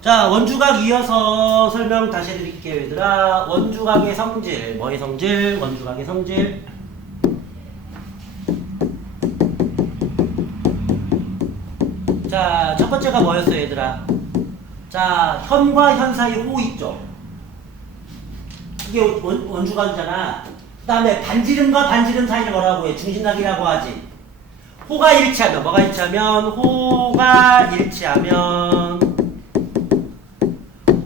자, 원주각 이어서 설명 다시 해드릴게요, 얘들아. 원주각의 성질, 뭐의 성질? 원주각의 성질. 자, 첫 번째가 뭐였어요, 얘들아? 자, 현과 현 사이 호 있죠? 이게 원주각이잖아. 그 다음에 반지름과 반지름 사이를 뭐라고 해? 중심각이라고 하지. 호가 일치하면, 뭐가 일치하면? 호가 일치하면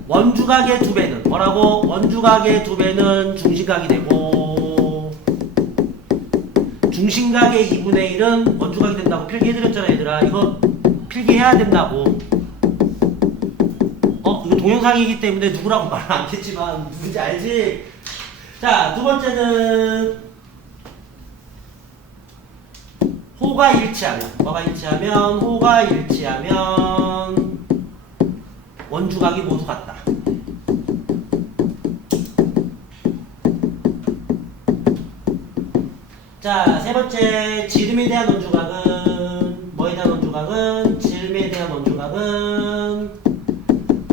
원주각의 두 배는 뭐라고? 원주각의 두 배는 중심각이 되고 중심각의 2분의 1은 원주각이 된다고 필기해드렸잖아, 얘들아. 이거 필기해야 된다고. 이거 동영상이기 때문에 누구라고 말은 않겠지만 누군지 알지? 자, 두 번째는 호가 일치하면, 뭐가 일치하면? 호가 일치하면 원주각이 모두 같다. 자, 세 번째, 지름에 대한 원주각은, 뭐에 대한 원주각은? 지름에 대한 원주각은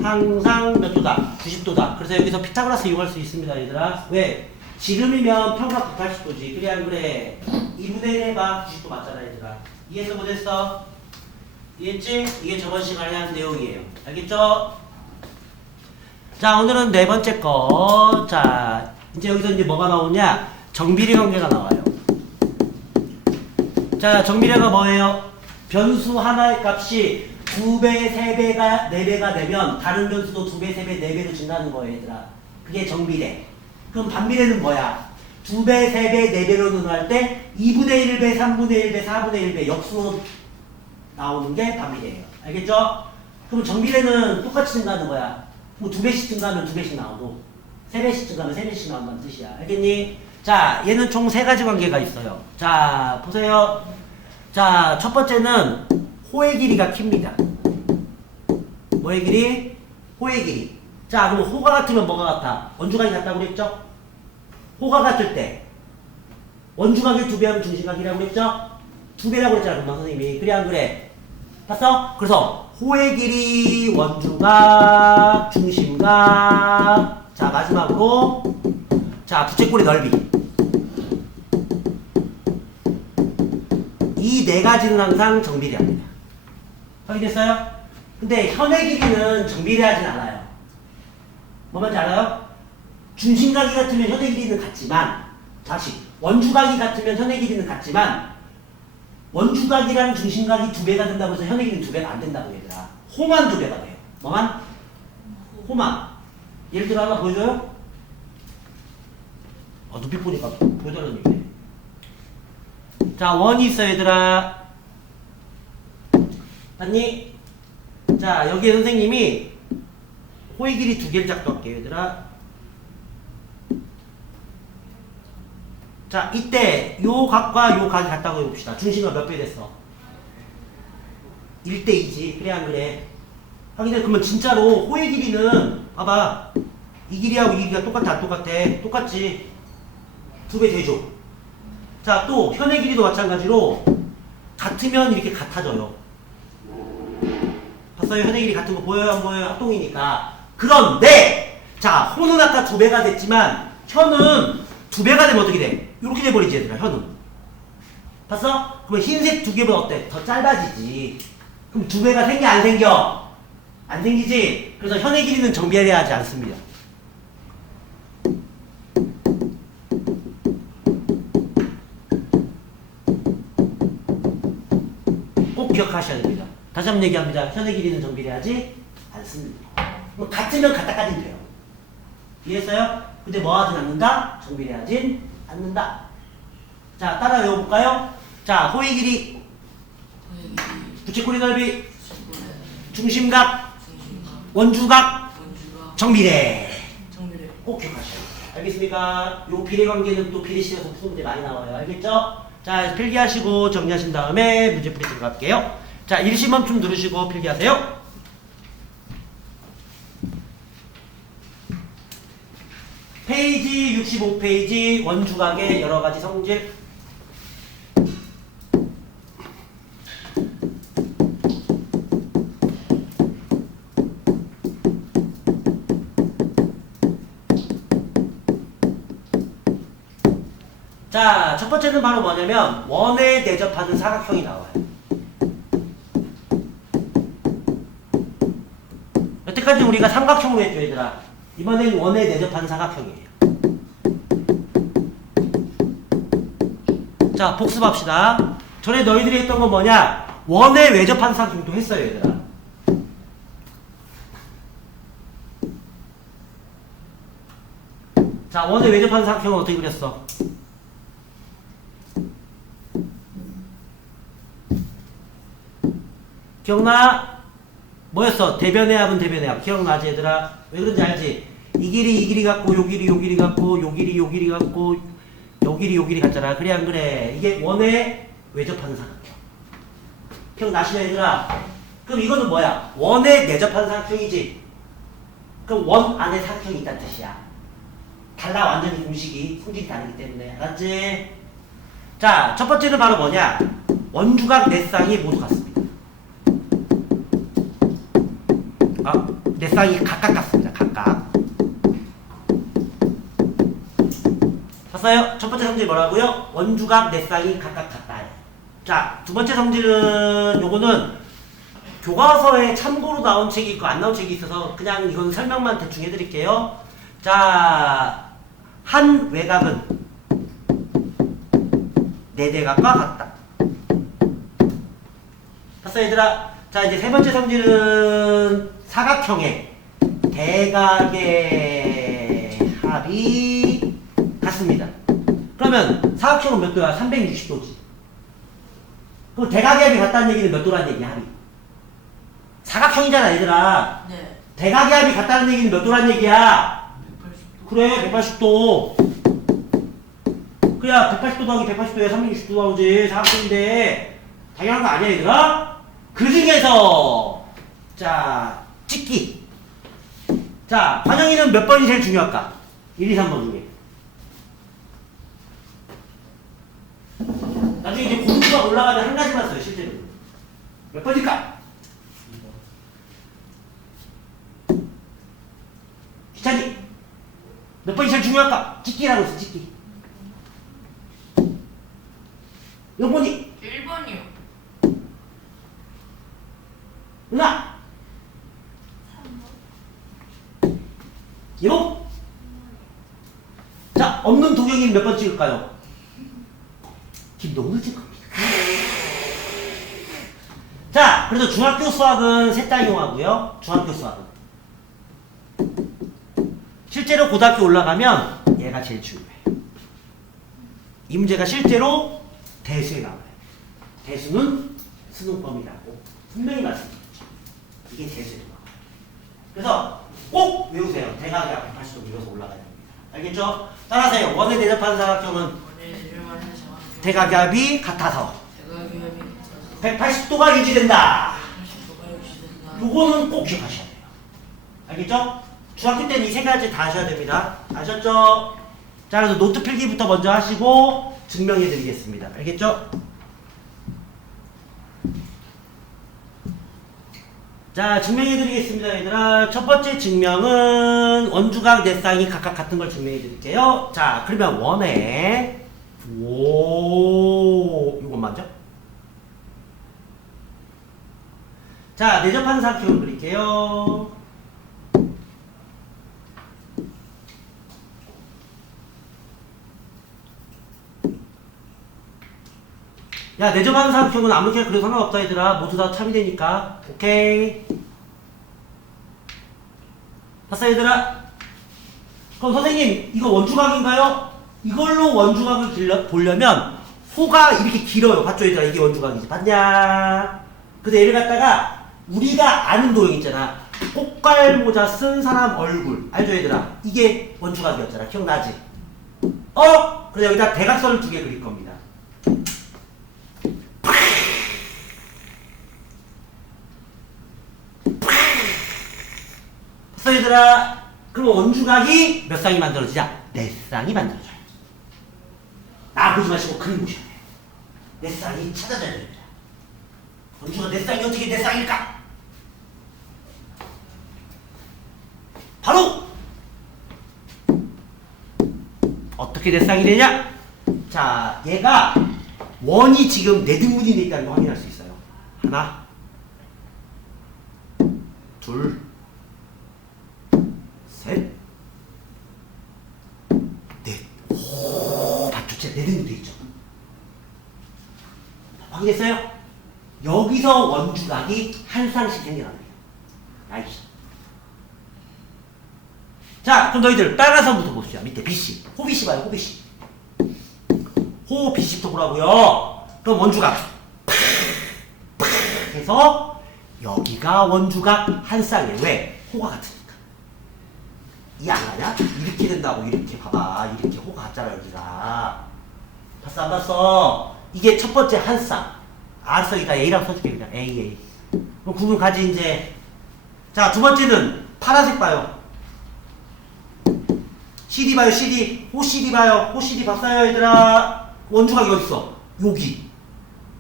항상 몇 도다? 90도다. 그래서 여기서 피타고라스 이용할 수 있습니다, 얘들아. 왜? 지름이면 평각 180도지. 그래, 안 그래? 2분의 1 해봐. 90도 맞잖아, 얘들아. 이해했어, 못했어? 이해했지? 이게 저번 시간에 한 내용이에요. 알겠죠? 자, 오늘은 네 번째 거. 자, 이제 여기서 이제 뭐가 나오냐? 정비례 관계가 나와요. 자, 정비례가 뭐예요? 변수 하나의 값이 2배, 3배가, 4배가 되면 다른 변수도 2배, 3배, 4배로 준다는 거예요, 얘들아. 그게 정비례. 그럼 반비례는 뭐야? 2배, 3배, 4배로 늘어날 때 2분의 1배, 3분의 1배, 4분의 1배 역수로 나오는 게 반비례예요. 알겠죠? 그럼 정비례는 똑같이 증가하는 거야. 뭐 2배씩 증가하면 2배씩 나오고 3배씩 증가하면 3배씩 나온다는 뜻이야. 알겠니? 자, 얘는 총 3가지 관계가 있어요. 자, 보세요. 자, 첫 번째는 호의 길이가 킵니다. 뭐의 길이? 호의 길이. 자, 그럼 호가 같으면 뭐가 같아? 원주각이 같다고 그랬죠? 호가 같을 때 원주각의 2배 하면 중심각이라고 그랬죠? 2배라고 그랬잖아, 금방 선생님이. 그래, 안 그래? 봤어? 그래서 호의 길이, 원주각, 중심각. 자, 마지막으로 자, 부채꼴의 넓이. 이 4가지는 항상 정비례합니다. 확인됐어요? 근데 현의 길이는 정비례하진 않아요. 뭐 말인지 알아요? 중심각이 같으면 현의 길이는 같지만, 다시 원주각이 같으면 현의 길이는 같지만 원주각이랑 중심각이 2배가 된다고 해서 현의 길이는 2배가 안 된다고 얘들아. 호만 2배가 돼요. 뭐만? 호만. 예를 들어 하나 보여줘요? 눈빛 보니까 보여달라는 얘기네. 자, 원이 있어, 얘들아. 봤니? 자, 여기에 선생님이 호의 길이 2개를 작동할게요, 얘들아. 자, 이때 요 각과 요 각이 같다고 해봅시다. 중심은 몇 배 됐어? 1대2지. 그래, 안 그래? 확인해. 그러면 진짜로 호의 길이는 봐봐. 이 길이하고 이 길이가 똑같아, 안 똑같아? 똑같지. 2배 되죠. 자, 또 현의 길이도 마찬가지로 같으면 이렇게 같아져요. 봤어요? 현의 길이 같은 거 보여요, 안 보여요? 합동이니까. 그런데 자, 호는 아까 2배가 됐지만 현은 2배가 되면 어떻게 돼? 이렇게 돼버리지, 얘들아. 현은. 봤어? 그러면 흰색 2개면 어때? 더 짧아지지. 그럼 2배가 생겨, 안 생겨? 안 생기지? 그래서 현의 길이는 정비례하지 않습니다. 꼭 기억하셔야 됩니다. 다시 한번 얘기합니다. 현의 길이는 정비례하지 않습니다. 뭐 같으면 같다까지는 돼요. 이해했어요? 근데 뭐 하진 않는다? 정비례하진 않는다. 자, 따라 외워볼까요? 자, 호의 길이, 부채꼴의 넓이, 중심각, 원주각, 정비례. 꼭 기억하셔야 돼요. 알겠습니까? 요 비례 관계는 또 비례식에서 푸는 문제 많이 나와요. 알겠죠? 자, 필기하시고 정리하신 다음에 문제풀이 들어갈게요. 자, 일시멈춤 누르시고 필기하세요. 페이지 65페이지 원주각의 여러가지 성질. 자, 첫 번째는 바로 뭐냐면 원에 대접하는 사각형이 나와요. 여태까지 우리가 삼각형으로 했죠, 얘들아. 이번엔 원에 대접하는 사각형이에요. 자, 복습합시다. 전에 너희들이 했던 건 뭐냐? 원에 외접하는 사각형도 했어요, 얘들아. 자, 원에 외접하는 사각형은 어떻게 그렸어? 기억나? 뭐였어? 대변의 합은 대변의 합. 기억나지, 얘들아? 왜 그런지 알지? 이 길이 같고, 요 길이 같고, 요 길이 같고, 요 길이 같잖아. 그래, 안 그래? 이게 원에 외접하는 사각형. 기억나시냐, 얘들아? 그럼 이거는 뭐야? 원에 내접하는 사각형이지? 그럼 원 안에 사각형이 있다는 뜻이야. 달라, 완전히 공식이. 성질이 다르기 때문에. 알았지? 자, 첫 번째는 바로 뭐냐? 원주각 네 쌍이 모두 같습니다. 네 쌍이 각각 같습니다. 각각. 봤어요? 첫 번째 성질이 뭐라고요? 원주각 네 쌍이 각각 같다. 자, 두 번째 성질은 요거는 교과서에 참고로 나온 책이 있고 안 나온 책이 있어서 그냥 이건 설명만 대충 해드릴게요. 자, 한 외곽은 네 대각과 같다. 봤어요, 얘들아? 자, 이제 세 번째 성질은 사각형의 대각의 합이 같습니다. 그러면 사각형은 몇 도야? 360도지. 그럼 대각의 합이 같다는 얘기는 몇 도라는 얘기야, 합이? 사각형이잖아, 얘들아. 네. 대각의 합이 같다는 얘기는 몇 도라는 얘기야? 180도. 그래, 180도. 그래야 180도 더하기 180도에 360도 나오지. 사각형인데 당연한 거 아니야, 얘들아? 그 중에서 자, 찍기. 자, 관영이는 몇 번이 제일 중요할까? 1, 2, 3번 중에. 나중에 이제 공수가 올라가면 한 가지만 써요, 실제로. 몇 번일까? 귀찮니? 몇 번이 제일 중요할까? 찍기라고 했어, 찍기. 몇 번이? 1번이요. 누나! 이거? 자, 없는 도경이는 몇 번 찍을까요? 김동을 찍을 겁니다. 자, 그래서 중학교 수학은 셋 다 이용하고요. 중학교 수학은. 실제로 고등학교 올라가면 얘가 제일 중요해요. 이 문제가 실제로 대수에 나와요. 대수는 수능범위라고 분명히 말씀드렸죠. 이게 대수에 나와요. 그래서 꼭 외우세요. 대각이 180도 밀어서 올라가야 됩니다. 알겠죠? 따라하세요. 원에 대접하는 사각형은 대각의 합이 같아서 180도가 유지된다. 요거는 꼭 기억하셔야 돼요. 알겠죠? 중학교 때는 이 세 가지 다 하셔야 됩니다. 아셨죠? 자, 그래서 노트 필기부터 먼저 하시고 증명해 드리겠습니다. 알겠죠? 자, 증명해 드리겠습니다, 얘들아. 첫 번째 증명은 원주각 네 쌍이 각각 같은 걸 증명해 드릴게요. 자, 그러면 원에 이건 맞죠? 자, 내접하는 사각형을 그릴게요. 야, 내접하는 사각형은 아무렇게나 그래도 상관없다, 얘들아. 모두 다 참이 되니까. 오케이. 봤어, 얘들아? 그럼 선생님, 이거 원주각인가요? 이걸로 원주각을 보려면 호가 이렇게 길어요. 봤죠, 얘들아? 이게 원주각이지. 봤냐? 그래서 얘를 갖다가 우리가 아는 도형 있잖아. 꽃갈모자 쓴 사람 얼굴. 알죠, 얘들아? 이게 원주각이었잖아. 기억나지? 그래서 여기다 대각선을 2개 그릴 겁니다. 봤어, 얘들아? 그럼 원주각이 몇 쌍이 만들어지냐? 4쌍이 만들어져요. 나 보지 마시고 그림 보셔야 돼요. 4쌍이 찾아져야 됩니다. 원주가 4쌍이 어떻게 4쌍일까? 바로 어떻게 4쌍이 되냐? 자, 자, 얘가 원이 지금 네 등분이 돼 있다는 거 확인할 수 있어요. 하나, 둘, 셋, 넷. 오, 다 교체 네 등분 돼 있죠. 확인했어요? 여기서 원주각이 한 쌍씩 생겨나는 거예요. 나이스. 자, 그럼 너희들 빨간 선부터 봅시다. 밑에 BC. 호 BC 봐요, 호 BC. 호 BC부터 보라고요. 그럼 원주각. 해서 여기가 원주각 한 쌍이에요. 왜? 호가 같으니까. 이해 안 가냐? 이렇게 된다고, 이렇게 봐봐. 이렇게 호가 같잖아, 여기가. 봤어, 안 봤어? 이게 첫 번째 한 쌍. 알았어, 이따 A라고 써줄게, 그냥. A. 그럼 구분 가지, 이제. 자, 두 번째는 파란색 봐요. CD 봐요, CD. 호 CD 봐요. 호 CD 봤어요, 얘들아. 원주각이 어딨어? 여기.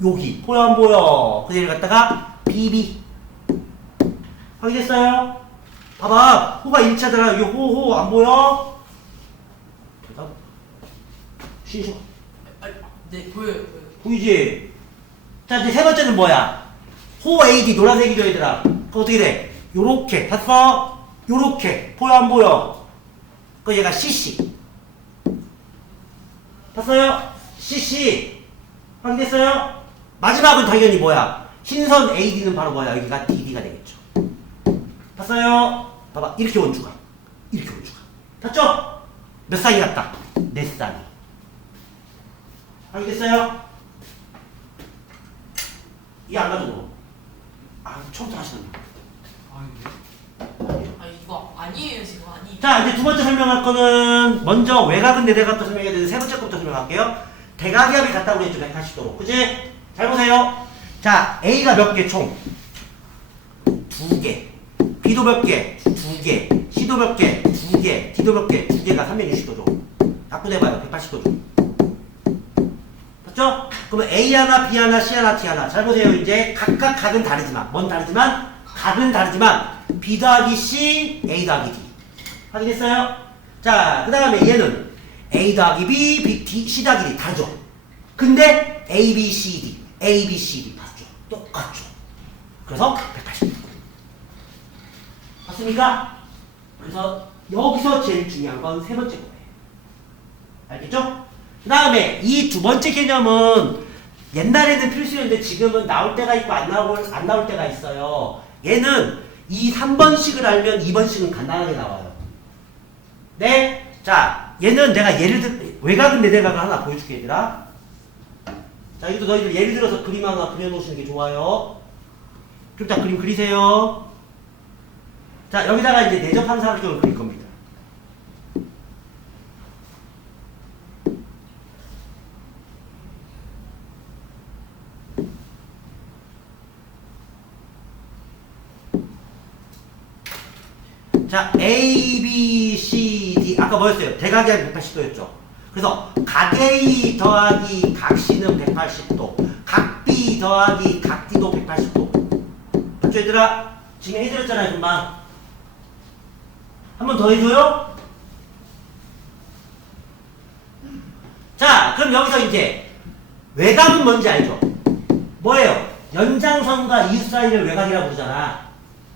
여기. 보여, 안 보여? 그 얘를 갖다가 BB. 확인했어요? 봐봐. 호가 1차잖아. 여기 호, 안 보여? 대답. 쉬쉬. 네, 보여요. 보이지? 자, 이제 세 번째는 뭐야? 호 AD 노란색이죠, 얘들아. 그럼 어떻게 돼? 요렇게. 봤어? 요렇게. 보여, 안 보여? 그 얘가 CC. 봤어요? CC. 확인됐어요? 마지막은 당연히 뭐야? 흰선 AD는 바로 뭐야? 여기가 DD가 되겠죠. 봤어요? 봐봐. 이렇게 원주각. 이렇게 원주각. 봤죠? 몇 쌍이 같다? 네 쌍이. 확인됐어요? 이해 안 가지고. 아, 처음부터 하시는 거. 아, 이거 아니에요, 지금 아니. 자, 이제 두 번째 설명할 거는 먼저 외곽은 내대각부터 설명해야 되는데 세 번째 거부터 설명할게요. 대각이합이 같다고 그랬죠, 180도로. 그치? 잘 보세요. 자, A가 몇 개 총? 2개. B도 몇 개? 2개. C도 몇 개? 2개. D도 몇 개? 2개가 360도죠. 바꾸대봐요, 180도죠. 맞죠? 그러면 A 하나, B 하나, C 하나, D 하나. 잘 보세요. 이제 각각 각은 다르지만, 뭔 다르지만, 각은 다르지만, B 더하기 C, A 더하기 D. 확인했어요? 자, 그 다음에 얘는 A 더하기 B, D, C 더하기 D 다르죠? 근데 A, B, C, D, A, B, C, D 맞죠? 똑같죠? 그래서 180도. 맞습니까? 그래서 여기서 제일 중요한 건 세 번째 거예요. 알겠죠? 그 다음에 이 두 번째 개념은 옛날에는 필수였는데 지금은 나올 때가 있고 안 나올 때가 있어요. 얘는 이 3번식을 알면 2번식은 간단하게 나와요. 네? 자, 얘는 내가 예를 들, 외곽은 내대각을 하나 보여줄게, 얘들아. 자, 이것도 너희들 예를 들어서 그림 하나 그려놓으시는 게 좋아요. 좀 이따 그림 그리세요. 자, 여기다가 이제 내접한 사각형을 그릴 겁니다. 자, A, B, C, D. 아까 뭐였어요? 대각이 180도였죠. 그래서 각 A 더하기 각 C는 180도. 각 B 더하기 각 D도 180도. 맞죠, 얘들아? 지금 해드렸잖아요, 금방. 한 번 더 해줘요? 자, 그럼 여기서 이제 외곽은 뭔지 알죠? 뭐예요? 연장선과 이웃 사이를 외곽이라고 부르잖아.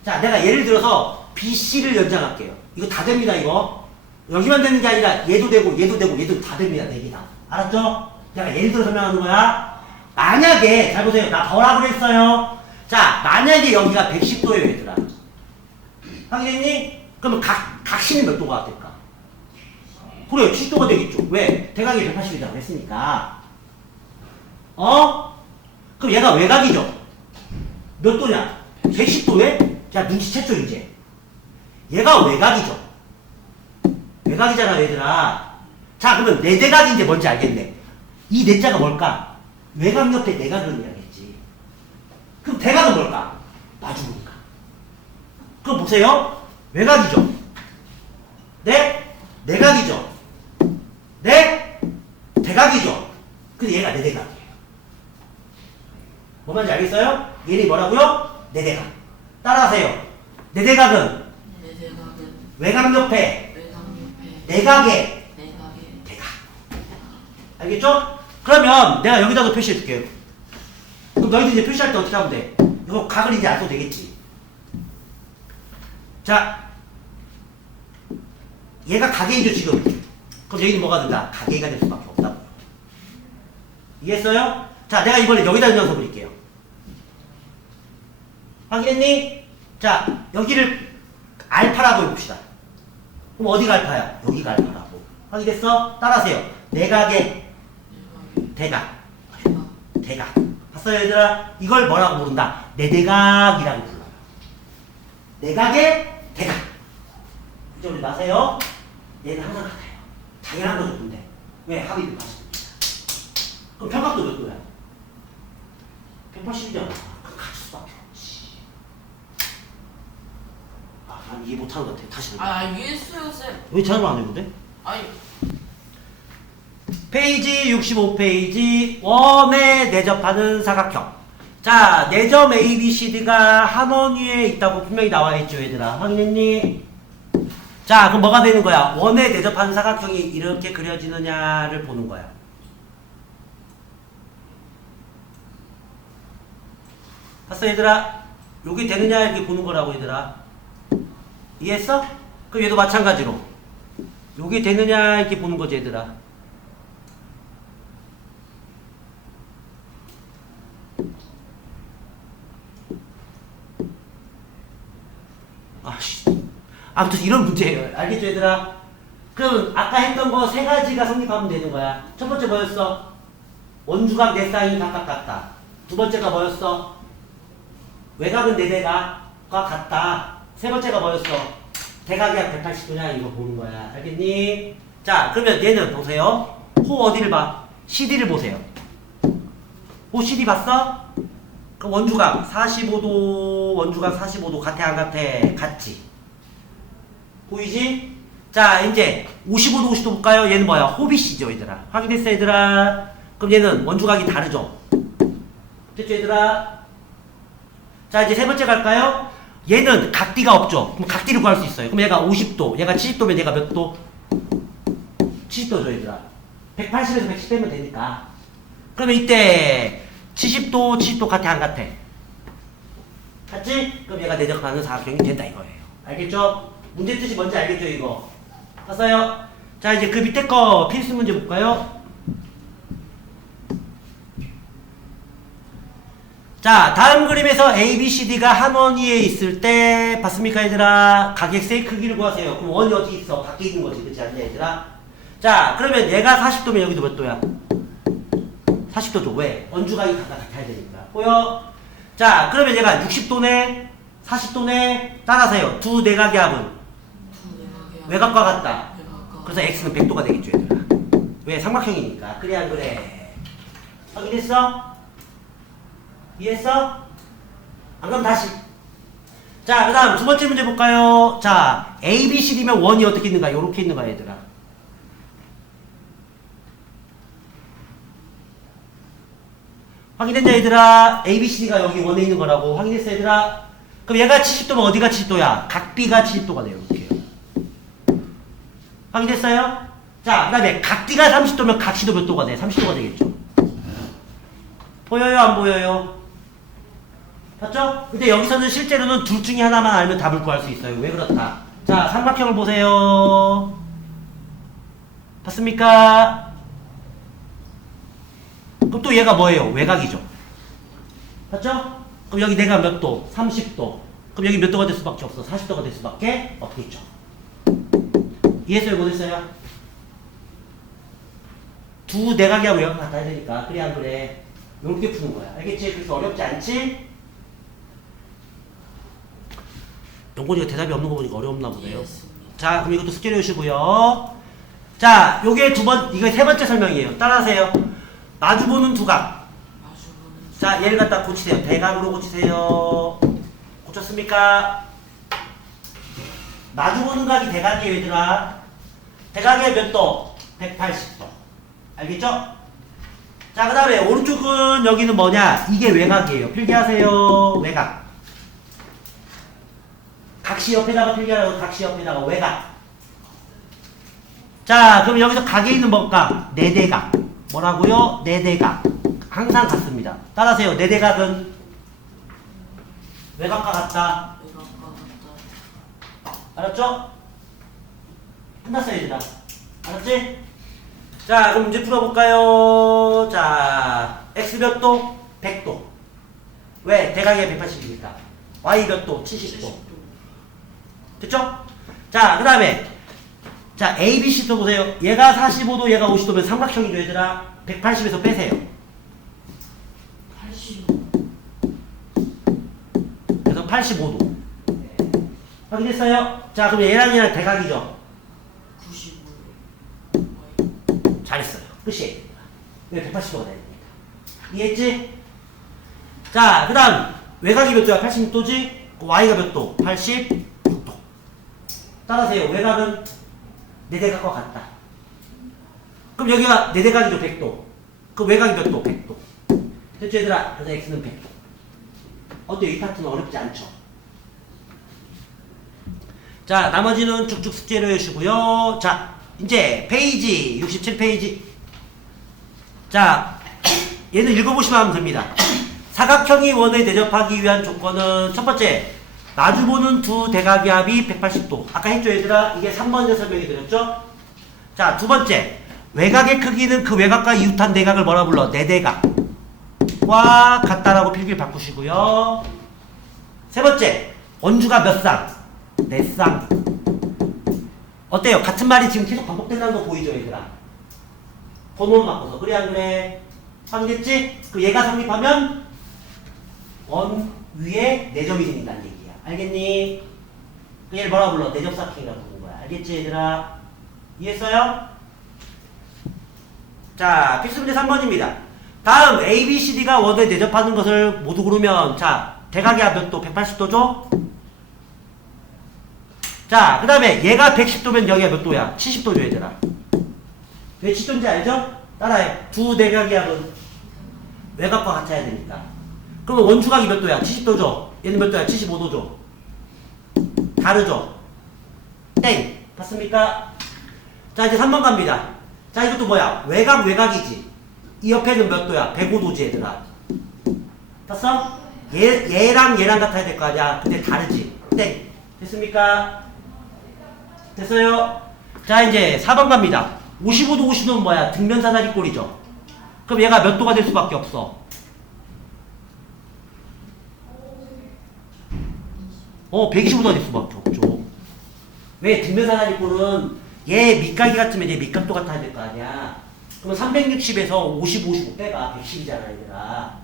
자, 내가 예를 들어서 BC를 연장할게요. 이거 다 됩니다, 이거. 여기만 되는 게 아니라 얘도 되고 얘도 되고 얘도 다 됩니다, 네 개 다. 알았죠? 내가 예를 들어 설명하는 거야. 만약에, 잘 보세요. 나 더라고 그랬어요. 자, 만약에 여기가 110도예요, 얘들아. 확인했니? 그러면 각신이 몇 도가 될까? 그래요, 70도가 되겠죠. 왜? 대각이 180이라고 했으니까. 그럼 얘가 외곽이죠? 몇 도냐? 110도에? 자, 눈치챘죠, 이제? 얘가 외곽이죠? 외곽이잖아, 얘들아. 자, 그러면 내 대각인지 뭔지 알겠네. 이 내자가 뭘까? 외곽 옆에 내각을 해야겠지. 그럼 대각은 뭘까? 마주보니까. 그럼 보세요. 외곽이죠? 네? 내각이죠? 네? 대각이죠? 근데 얘가 내 대각이에요. 뭐 말인지 알겠어요? 얘는 뭐라고요? 내 대각. 따라하세요. 내 대각은 내 대각은 외곽 옆에 외곽 옆에 내각의 내각의 대각. 알겠죠? 그러면 내가 여기다도 표시해 줄게요. 그럼 너희들 이제 표시할 때 어떻게 하면 돼? 이거 각을 이제 안 써도 되겠지. 자, 얘가 가계이죠 지금. 그럼 여기는 뭐가 된다? 가계가 될 수밖에 없다. 이해했어요? 자, 내가 이번에 여기다 그냥 써버릴게요. 확인했니? 자, 여기를 알파라고 해봅시다. 그럼 어디가 알파야? 여기가 알파라고. 확인됐어? 따라하세요. 내각의 대각. 대각. 봤어요, 얘들아? 이걸 뭐라고 부른다? 내대각이라고 불러요. 내각의 대각. 잊어버리지 마세요. 얘는 항상 같아요. 당연한 거죠, 근데. 왜? 합의를 맞습니다. 그럼 평각도 몇 도야? 180이잖아. 그럼 같을 수밖에 없지. 아, 난 이해 못하는 것 같아. 다시. 이해했어요 쌤. 왜 잘못 안 했는데? 아니 페이지 65페이지 원에 내접하는 사각형. 자, 내점 ABCD가 한원 위에 있다고 분명히 나와 있죠, 얘들아. 확인했니? 자, 그럼 뭐가 되는 거야? 원에 내접하는 사각형이 이렇게 그려지느냐를 보는 거야. 봤어, 얘들아? 여기 되느냐 이렇게 보는 거라고, 얘들아. 이해했어? 그럼 얘도 마찬가지로 여기 되느냐 이렇게 보는 거지, 얘들아. 아씨, 아무튼 이런 문제예요. 알겠죠, 얘들아? 그럼 아까 했던 거 세 가지가 성립하면 되는 거야. 첫 번째 뭐였어? 원주각 네 쌍이 각각 같다. 두 번째가 뭐였어? 외곽은 네 대각과 같다. 세 번째가 뭐였어? 대각이 약 180도냐 이거 보는 거야. 알겠니? 자, 그러면 얘는 보세요. 호 어디를 봐? CD를 보세요. 호 CD 봤어? 그럼 원주각 45도, 원주각 45도 같아 안 같아? 같지. 보이지? 자, 이제 55도 50도 볼까요? 얘는 뭐야? 호비C죠, 얘들아. 확인했어, 얘들아? 그럼 얘는 원주각이 다르죠? 됐죠, 얘들아? 자, 이제 세 번째 갈까요? 얘는 각디가 없죠? 그럼 각디를 구할 수 있어요. 그럼 얘가 50도, 얘가 70도면 얘가 몇 도? 70도죠, 얘들아. 180에서 110 빼면 되니까. 그러면 이때 70도, 70도 같아 안 같아? 같지? 그럼 얘가 내적하는 사각형이 된다 이거예요. 알겠죠? 문제 뜻이 뭔지 알겠죠, 이거? 봤어요? 자, 이제 그 밑에 거 필수 문제 볼까요? 자, 다음 그림에서 A, B, C, D가 한 원 위에 있을 때 봤습니까, 얘들아? 가객세의 크기를 구하세요. 그럼 원이 어디 있어? 밖에 있는 거지, 그렇지 않냐, 얘들아? 자, 그러면 얘가 40도면 여기도 몇 도야? 40도죠. 왜? 원주각이 각각 같아야 되니까. 보여? 자, 그러면 얘가 60도네? 40도네? 따라서요. 두 내각의 합은 외곽과 같다. 그래서 x는 100도가 되겠죠, 얘들아. 왜? 삼각형이니까. 그래 안 그래? 확인했어? 이해했어? 안 그럼 다시. 자, 그 다음 두 번째 문제 볼까요? 자, A, B, C, D면 원이 어떻게 있는가? 요렇게 있는가, 얘들아. 확인했냐, 얘들아? A, B, C, D가 여기 원에 있는 거라고. 확인했어, 얘들아? 그럼 얘가 70도면 어디가 70도야? 각 B가 70도가 돼요, 이렇게요. 확인됐어요? 자, 그 다음에 각 D가 30도면 각 C도 몇 도가 돼? 30도가 되겠죠. 보여요, 안 보여요? 봤죠? 근데 여기서는 실제로는 둘 중에 하나만 알면 답을 구할 수 있어요. 왜 그렇다? 자, 삼각형을 보세요. 봤습니까? 그럼 또 얘가 뭐예요? 외곽이죠. 봤죠? 그럼 여기 내가 몇 도? 30도. 그럼 여기 몇 도가 될 수밖에 없어? 40도가 될 수밖에 없겠죠. 이해했어요? 못했어요? 두 내각이하고 외곽 같아야 되니까. 그래 안 그래? 이렇게 푸는 거야. 알겠지? 그래서 어렵지 않지? 영곤이가 대답이 없는 거 보니까 어려웠나 보네요. 이해했습니다. 자, 그럼 이것도 숙제 해주시고요. 자, 요게 이거 세 번째 설명이에요. 따라하세요. 마주보는 두각. 마주보는 자, 얘를 갖다 고치세요. 대각으로 고치세요. 고쳤습니까? 마주보는 각이 대각이에요, 얘들아. 대각의 몇 도? 180도. 알겠죠? 자, 그 다음에 오른쪽은 여기는 뭐냐? 이게 외곽이에요. 필기하세요. 외곽. 각시 옆에다가 필기하라고. 각시 옆에다가 외곽. 자, 그럼 여기서 각에 있는 뭔가? 내대각. 뭐라고요? 내대각. 항상 같습니다. 따라하세요. 내대각은 외곽과 같다. 외곽과 같다. 알았죠? 끝났어요, 얘들아. 알았지? 자, 그럼 문제 풀어볼까요? 자, x 몇 도? 100도. 왜? 대각이 180이니까. y 몇 도? 70도. 됐죠? 자, 그 다음에 자, A, B, C 도 보세요. 얘가 45도, 얘가 50도면 삼각형이죠, 얘들아. 180에서 빼세요. 85. 그래서 85도. 확인했어요? 자, 그럼 얘랑 얘랑 대각이죠? 95. 잘했어요. 끝이에요. 왜 180도가 되니까. 이해했지? 자, 그 다음 외곽이 몇 도야? 86도지? Y가 몇 도? 86도. 따라하세요. 외곽은 내대각과 같다. 그럼 여기가 내대각이죠, 100도. 그럼 외곽이 몇 도? 100도. 됐죠, 얘들아? 그래서 X는 100도. 어때요? 이 파트는 어렵지 않죠? 자, 나머지는 쭉쭉 숙제로 해주시고요. 자, 이제 페이지 67페이지. 자, 얘는 읽어보시면 하면 됩니다. 사각형이 원에 대접하기 위한 조건은 첫 번째, 마주보는 두 대각의 합이 180도. 아까 했죠, 얘들아? 이게 3번에 설명해 드렸죠? 자, 두 번째, 외곽의 크기는 그 외곽과 이웃한 대각을 뭐라 불러? 내대각과 같다라고 필기를 바꾸시고요. 세 번째, 원주가 몇 쌍? 4쌍. 어때요? 같은 말이 지금 계속 반복된다는 거 보이죠, 얘들아? 번호만 바꿔서. 그래, 안 그래? 확인됐지? 그 얘가 성립하면 원 위에 4점이 생긴다는 얘기야. 알겠니? 그 얘를 뭐라 불러? 내접사각형이라고 부르는 거야. 알겠지, 얘들아? 이해했어요? 자, 필수문제 3번입니다. 다음 A, B, C, D가 원에 내접하는 것을 모두 고르면 자, 대각이 몇 도? 180도죠? 자, 그 다음에 얘가 110도면 여기가 몇 도야? 70도죠, 얘들아. 왜 70도인지 알죠? 따라해. 두 대각의 합은 외곽과 같아야 되니까. 그러면 원주각이 몇 도야? 70도죠? 얘는 몇 도야? 75도죠? 다르죠? 땡! 봤습니까? 자, 이제 3번 갑니다. 자, 이것도 뭐야? 외곽, 외곽이지. 이 옆에는 몇 도야? 105도지, 얘들아. 봤어? 얘랑 얘랑 같아야 될 거 아니야? 근데 다르지? 땡! 됐습니까? 됐어요? 자, 이제 4번 갑니다. 55도, 50도는 뭐야? 등면 사다리꼴이죠? 그럼 얘가 몇 도가 될 수밖에 없어? 125도가 될 수밖에 없죠. 왜? 등면 사다리꼴은 얘 밑각이 같으면 얘 밑각도 같아야 될 거 아니야? 그러면 360에서 50, 55 빼가 110이잖아, 얘들아.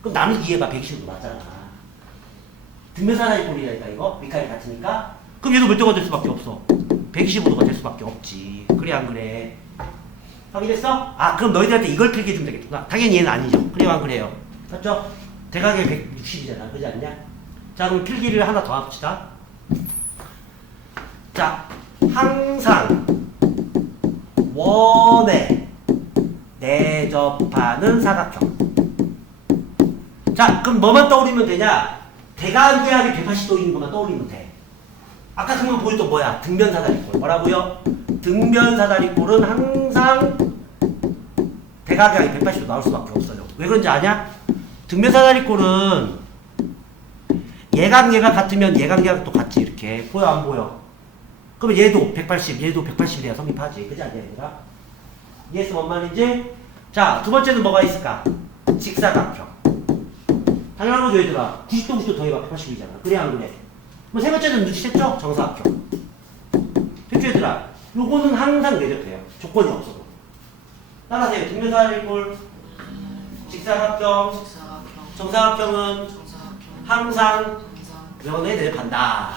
그럼 나는 이해봐. 115도 맞잖아. 등면 사다리꼴이라니까, 이거? 밑각이 같으니까? 그럼 얘도 몇 도가 될 수밖에 없어? 125도가 될 수밖에 없지. 그래, 안 그래? 확인했어? 아, 그럼 너희들한테 이걸 필기해주면 되겠구나. 당연히 얘는 아니죠. 그래요, 안 그래요? 맞죠? 대각이 160이잖아. 그러지 않냐? 자, 그럼 필기를 하나 더 합시다. 자, 항상 원에 내접하는 사각형. 자, 그럼 뭐만 떠올리면 되냐? 대각의 합이 180도인 것만 떠올리면 돼. 아까 그거 보였던 뭐야? 등면 사다리꼴. 뭐라고요? 등면 사다리꼴은 항상 대각의 합이 180도 나올 수밖에 없어요. 왜 그런지 아냐? 등면 사다리꼴은 얘각 얘각 같으면 얘각 얘각도 같지. 이렇게 보여, 안 보여? 그러면 얘도 180, 얘도 180이래야 성립하지. 그지 않냐, 얘들아? 이해했어, 뭔 말인지? 자, 두 번째는 뭐가 있을까? 직사각형. 당연한 거죠, 얘들아. 90도, 90도 더해봐 180이잖아. 그래, 안 그래? 뭐 세 번째는 눈치챘죠? 정사각형. 됐죠, 얘들아? 요거는 항상 내접해요. 조건이 없어도. 따라하세요. 등면사다리꼴, 직사각형, 정사각형은 항상 원에 내접한다.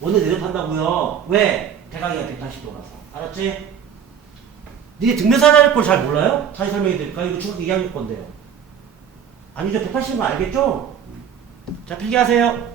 원에 내접한다고요. 왜? 대각이가 180도라서. 알았지? 니네 등면사다리꼴 잘 몰라요? 다시 설명해 드릴까요? 이거 중학교 2학년 건데요. 아니죠. 180은 알겠죠? 자, 필기하세요.